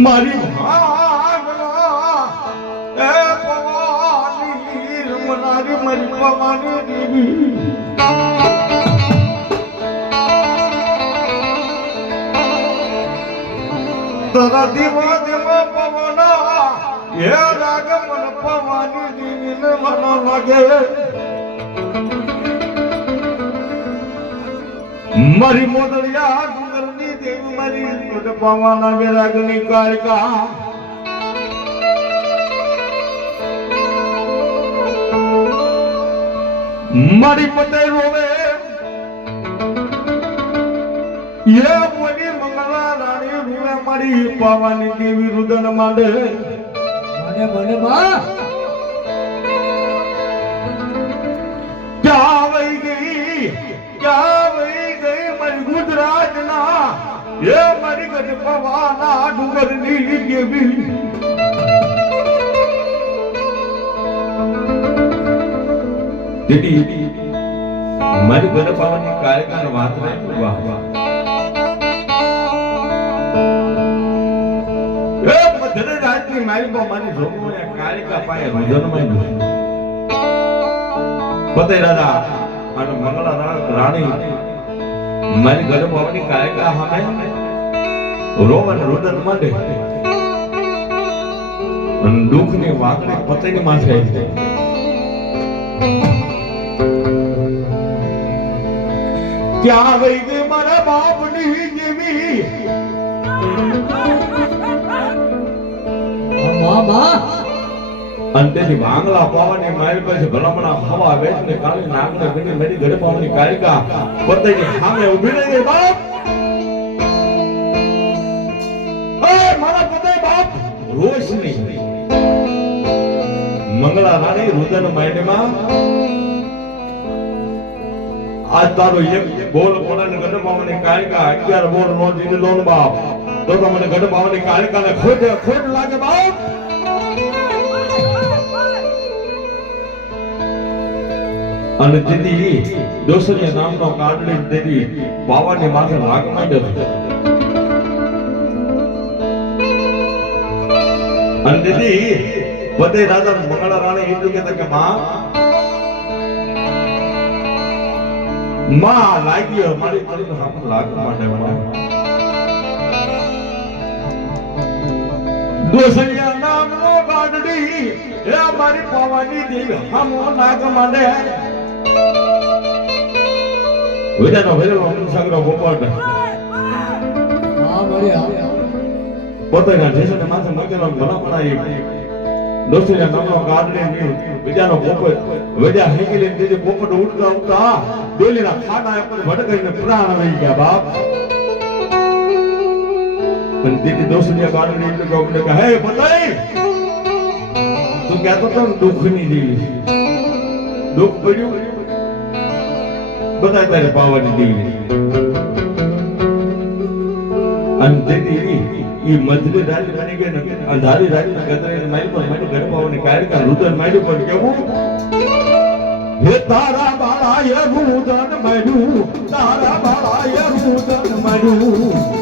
મારી ભાગના એ પવાની રમનારી મારી પવાની દેવી તરા દીવા દેવા પવના એ રાગ મન પવાની દેવીને મન લાગે મારી મોદળિયા ડુંગરની દેવી મારી પવાના વિરાગની કાળકા મારી પતે રોવે એ બોલી મંગળા રાણી રૂવે મારી પવાની દેવી રુદન માંડે મને બા ક્યાં વઈ ગઈ મારી ગુજરાતના એ મારી ગઢ પવાના ડુંગરની દેવી દીદી મારી ગઢ પવાની કાળકાને વાત નહીં વાહ એ મધરે રાતની મારી મારી જોગોને કાળકા પાએ રુદનમાં પતે દાદા અને મંગળા રાણી મારી ગઢ પવાની કાળકા સામે રોમન રુદન માંડે અને દુઃખની વાગણી પતેની માથે આવી જાય ક્યાં વઈ ગઈ મારા બાપની જેવી અંતેથી વાંગલા પાવાની મારી પાસે ભલામણા હવા વેચને કાળી નાગને ગણી મારી ગઢ પવાની કાળકા પતેની સામે ઊભી રહી ગઈ બાપ મારા પતે બાપ રોશની મંગળા રાણી રુદન માયનેમાં આજ તારો એક બોલ કોણાને ગઢ પાવાની કાળકા 11 બોલ નો દીધો ને બાપ તો મને ગઢ પાવાની કાળકાને ખોટ લાગે બાપ અને દીદી દોસરિયા નામનો કાઢલી દીદી પાવાની માથે લાગ માંડ્યો અને દીદી બધે રાજા મંગળા રાણી એટલું કહેતા કે માં લાગ્યો મારી તરીકે હાથ લાગ માટે દોસરિયા નામનો કાઢલી એ મારી પાવાની દેવી હમો નાગ માંડે વિદાનો ભેલો સાગરો પોપટ પોતાના જેસને માથે મૂકેલો ભલામણા દોસ્તીના નામનો કાઢલી વિદાનો પોપટ વિદા હેંગીલી દીદી પોપટ ઉડતા ઉડતા ડોલીના ખાના ઉપર ભટકાઈને પ્રાણ આવી ગયા બાપ પણ દીદી દોસ્તીના કાઢલી એટલે કહું કે હે પતાઈ તું કહેતો તો દુઃખની દેવી દુઃખ પડ્યું બધા તારે પાવાની દેવી અને દીદી ઈ મધરી રાત બની ગઈ ને અંધારી રાત ના ગદરે મારી પર મારી ઘર પાવાની કાળકા રુદન મારી પર કેવું હે તારા બાળાએ રુદન માર્યું તારા બાળાએ રુદન માર્યું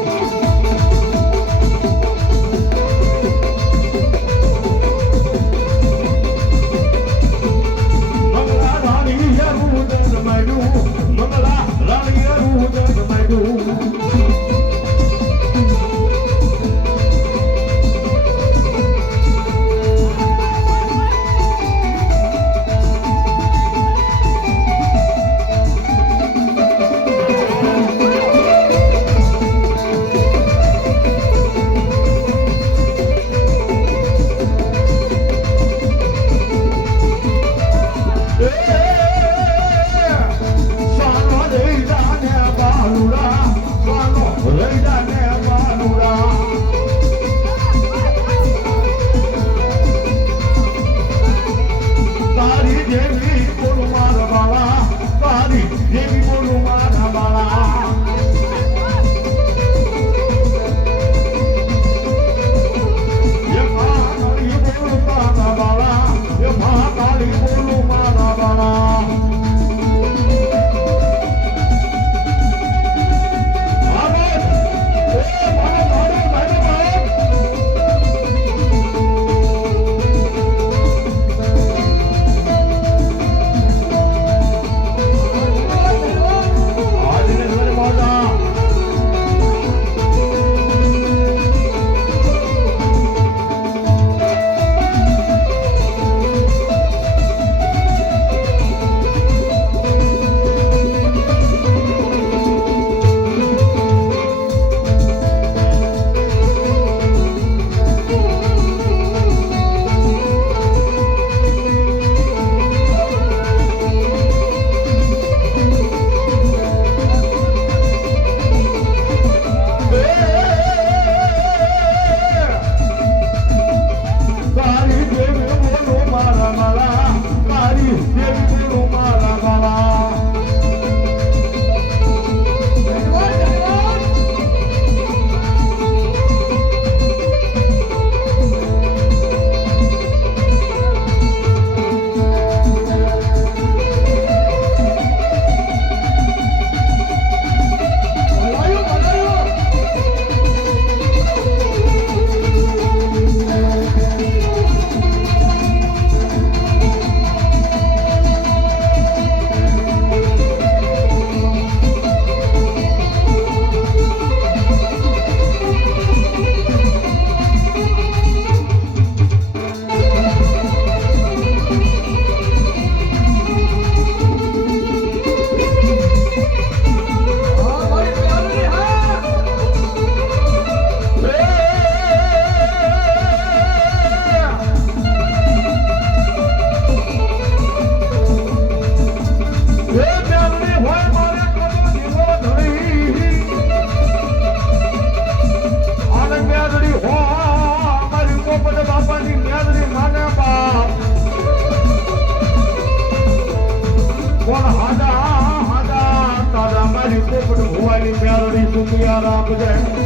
રાખજે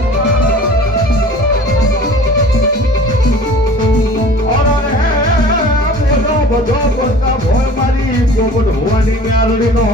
બધો પડતા ભોય મારી પોપટ હોવાની મ્યાલડીનો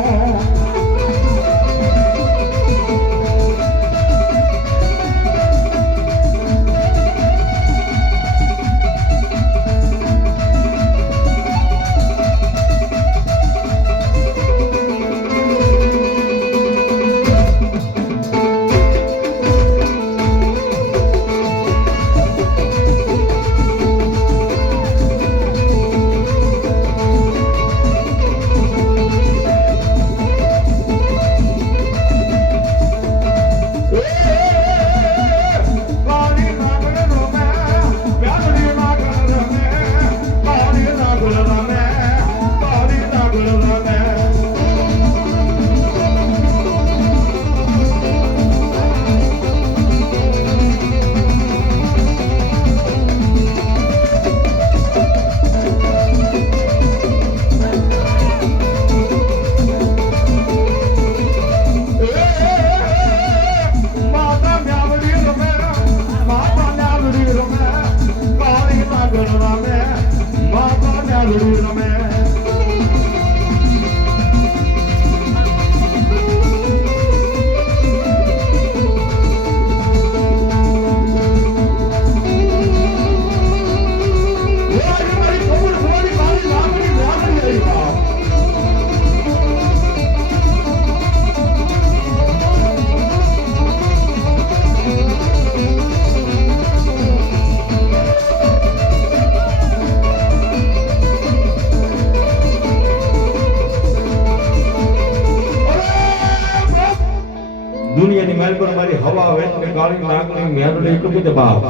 દુનિયાની માલ પર મારી હવા વેચને કાળી નાગણી મેરડી એટલું કીધે બાપ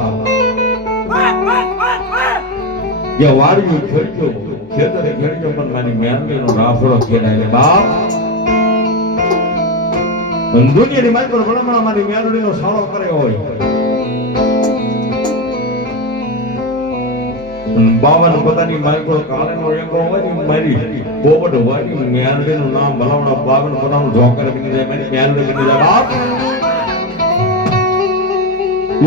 જે વાળ્યું ખેડજો ખેતરે ખેડજો પણ મારી મેરડીનો રાફડો ખેડાય બાપ દુનિયાની માલ પર ભલામણા મારી મેરડીનો સાળો કરે હોય બાવન પોતાની માલ પર કાળેનો એંગો હોય મારી પોપટ હોવાની મેરડીનું નામ ભલામણા બાવન પોતાનું ઢોકર બની જાય મારી મેરડી બની જાય બાપ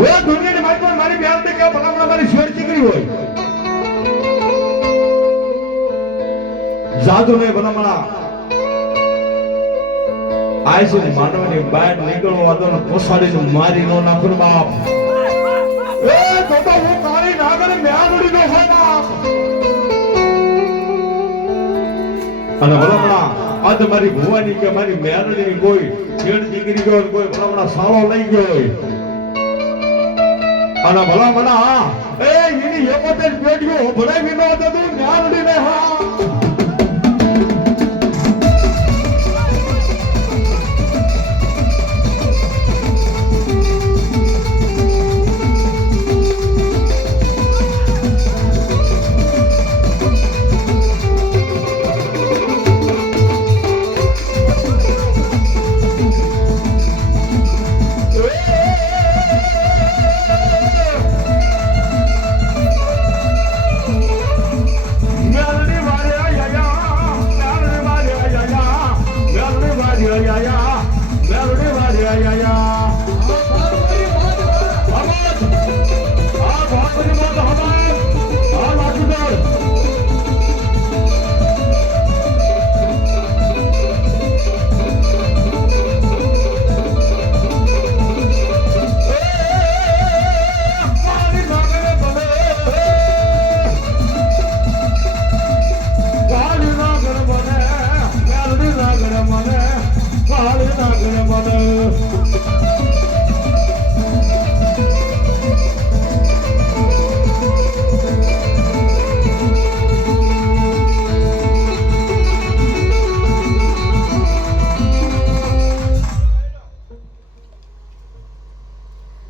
એ દુનિયાની માલ પર મારી મેરડી કે ભલામણા મારી શેર ચીકરી હોય જાદુ ને ભલામણા આયસે માનવની બહાર નીકળવા તો પોસાડીને મારી નો નાખું બાપ એ તો હું કાળી નાગર મેરડી નો હોય બાપ અને ભલામણા આજ મારી ભુવાની કે મારી મેરડીની કોઈ છેડ દીકરી ગયો કોઈ ભલામણા સાળો લઈ ગયો અને ભલામણા એ એની એકોતેર પેઢીઓ ભરાવી નો હતું મેરડીને હા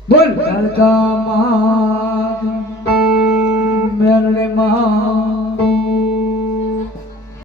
બોલ કાળકા માં મેરડે માં